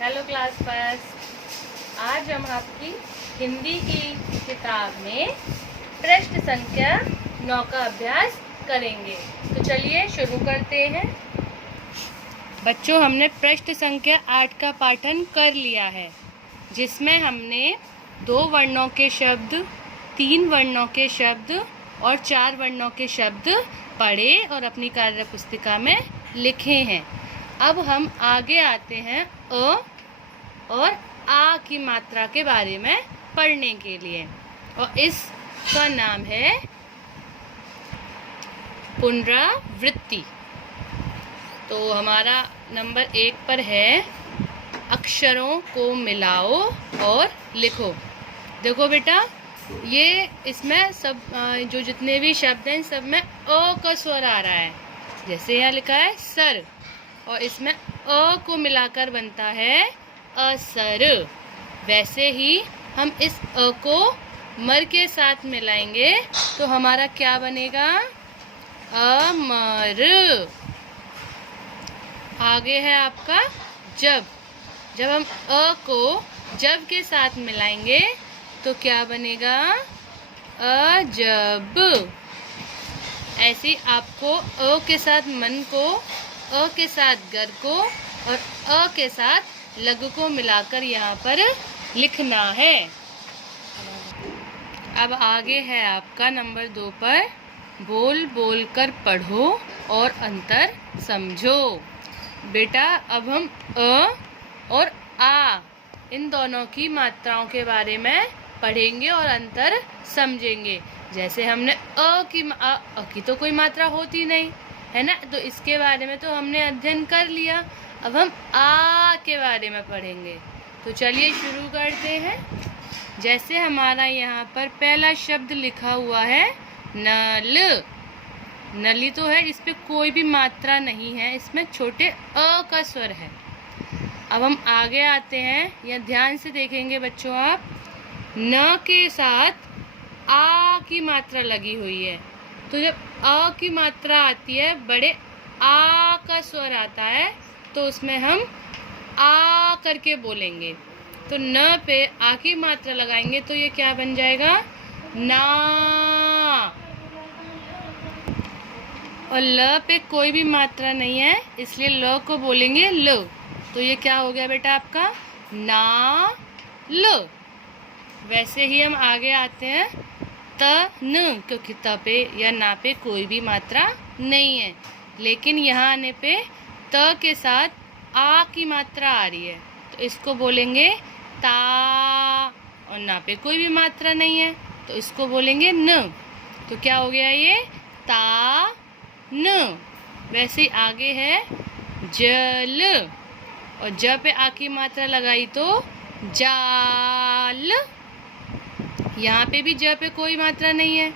Hello class first. आज हम आपकी हिंदी की किताब में पृष्ठ संख्या 9 का अभ्यास करेंगे। तो चलिए शुरू करते हैं। बच्चों, हमने पृष्ठ संख्या 8 का पाठन कर लिया है, जिसमें हमने 2 वर्णों के शब्द, 3 वर्णों के शब्द और 4 वर्णों के शब्द पढ़े और अपनी कार्य पुस्तिका में लिखे हैं। अब हम आगे आते हैं अ और आ की मात्रा के बारे में पढ़ने के लिए, और इसका नाम है पुनरावृत्ति। तो हमारा नंबर 1 पर है अक्षरों को मिलाओ और लिखो। देखो बेटा, ये इसमें सब जो जितने भी शब्द हैं सब में अ का स्वर आ रहा है। जैसे यहाँ लिखा है सर, और इसमें अ को मिलाकर बनता है असर। वैसे ही हम इस अ को मर के साथ मिलाएंगे तो हमारा क्या बनेगा? अमर। आगे है आपका जब। जब हम अ को जब के साथ मिलाएंगे तो क्या बनेगा? अजब। ऐसे ही आपको अ के साथ मन को, अ के साथ गर को और अ के साथ लघु को मिलाकर यहाँ पर लिखना है। अब आगे है आपका नंबर 2 पर बोल बोल कर पढ़ो और अंतर समझो। बेटा, अब हम अ और आ इन दोनों की मात्राओं के बारे में पढ़ेंगे और अंतर समझेंगे। जैसे हमने अ की तो कोई मात्रा होती नहीं है ना, तो इसके बारे में तो हमने अध्ययन कर लिया। अब हम आ के बारे में पढ़ेंगे। तो चलिए शुरू करते हैं। जैसे हमारा यहाँ पर पहला शब्द लिखा हुआ है नल। नली तो है, इस पे कोई भी मात्रा नहीं है, इसमें छोटे अ का स्वर है। अब हम आगे आते हैं, या ध्यान से देखेंगे बच्चों आप, न के साथ आ की मात्रा लगी हुई है। तो जब अ की मात्रा आती है, बड़े आ का स्वर आता है, तो उसमें हम आ करके बोलेंगे। तो न पे आ की मात्रा लगाएंगे तो ये क्या बन जाएगा? ना। और ल पे कोई भी मात्रा नहीं है, इसलिए ल को बोलेंगे ल। तो ये क्या हो गया बेटा आपका? ना ल। वैसे ही हम आगे आते हैं त न, क्योंकि त पे या ना पे कोई भी मात्रा नहीं है, लेकिन यहाँ आने पे त के साथ आ की मात्रा आ रही है, तो इसको बोलेंगे ता। और ना पे कोई भी मात्रा नहीं है, तो इसको बोलेंगे न। तो क्या हो गया ये? ता न। वैसे ही आगे है जल, और ज पे आ की मात्रा लगाई तो जाल। यहाँ पे भी ज पे कोई मात्रा नहीं है,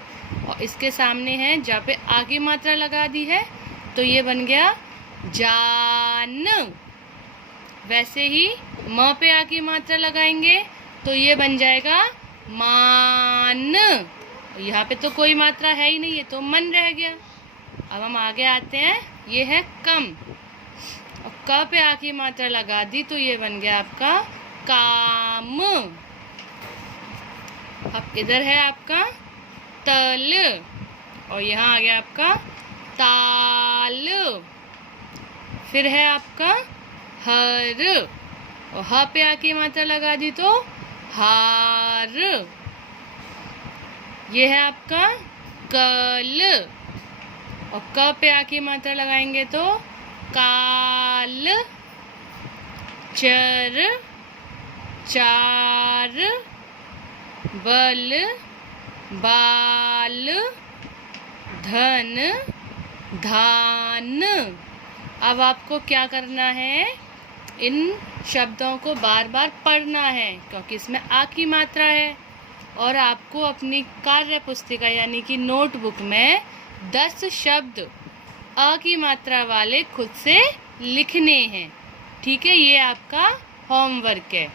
और इसके सामने है ज पे आ की मात्रा लगा दी है, तो ये बन गया जान। वैसे ही म पे आ की मात्रा लगाएंगे तो ये बन जाएगा मान। यहाँ पे तो कोई मात्रा है ही नहीं, ये तो मन रह गया। अब हम आगे आते हैं, ये है कम, और क पे आ की मात्रा लगा दी तो ये बन गया आपका काम। अब इधर है आपका तल, और यहाँ आ गया आपका ताल। फिर है आपका हर, और ह पे आ की मात्रा लगा दी तो हार। ये है आपका कल, और क पे आ की मात्रा लगाएंगे तो काल। चर, चार, बल, बाल, धन, धान। अब आपको क्या करना है? इन शब्दों को बार बार पढ़ना है, क्योंकि इसमें आ की मात्रा है, और आपको अपनी कार्य पुस्तिका यानी कि नोटबुक में 10 शब्द अ की मात्रा वाले खुद से लिखने हैं। ठीक है, ये आपका होमवर्क है।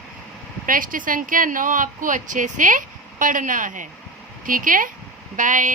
पृष्ठ संख्या 9 आपको अच्छे से पढ़ना है। ठीक है, बाय।